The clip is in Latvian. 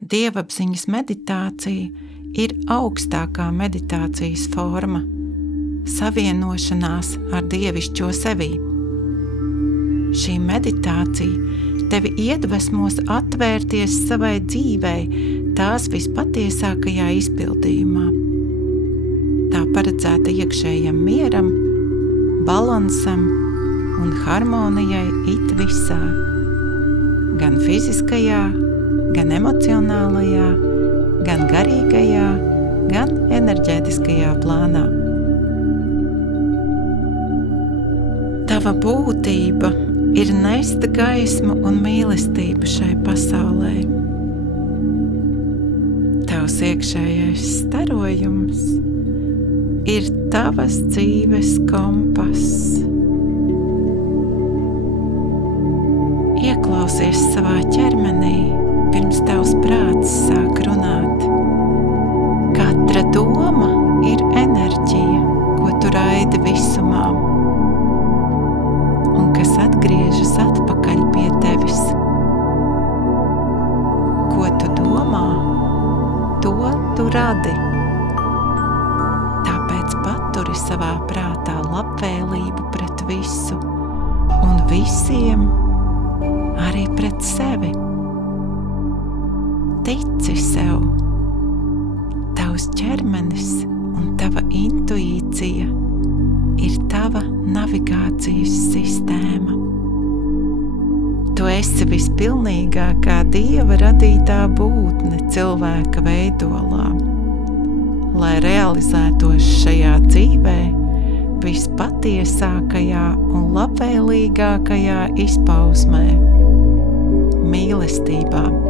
Dievapziņas meditācija ir augstākā meditācijas forma, savienošanās ar dievišķo sevī. Šī meditācija tevi iedvesmos atvērties savai dzīvei tās vispatiesākajā izpildījumā. Tā paredzēta iekšējam mieram, balansam un harmonijai it visā, gan fiziskajā, gan emocionālajā, gan garīgajā, gan enerģētiskajā plānā. Tava būtība ir nest gaismu un mīlestību šai pasaulē. Tavs iekšējais starojums ir tavas dzīves kompass. Ieklausies savā ķermenī, pirms tavs prāts sāk runāt. Katra doma ir enerģija, ko tu raidi visumā, un kas atgriežas atpakaļ pie tevis. Ko tu domā, to tu radi. Tāpēc paturi savā prātā labvēlību pret visu un visiem, arī pret sevi. Tici sev. Tavs ķermenis un tava intuīcija ir tava navigācijas sistēma. Tu esi vispilnīgākā Dieva radītā būtne cilvēka veidolā, lai realizētos šajā dzīvē vispatiesākajā un labvēlīgākajā izpausmē – mīlestībā.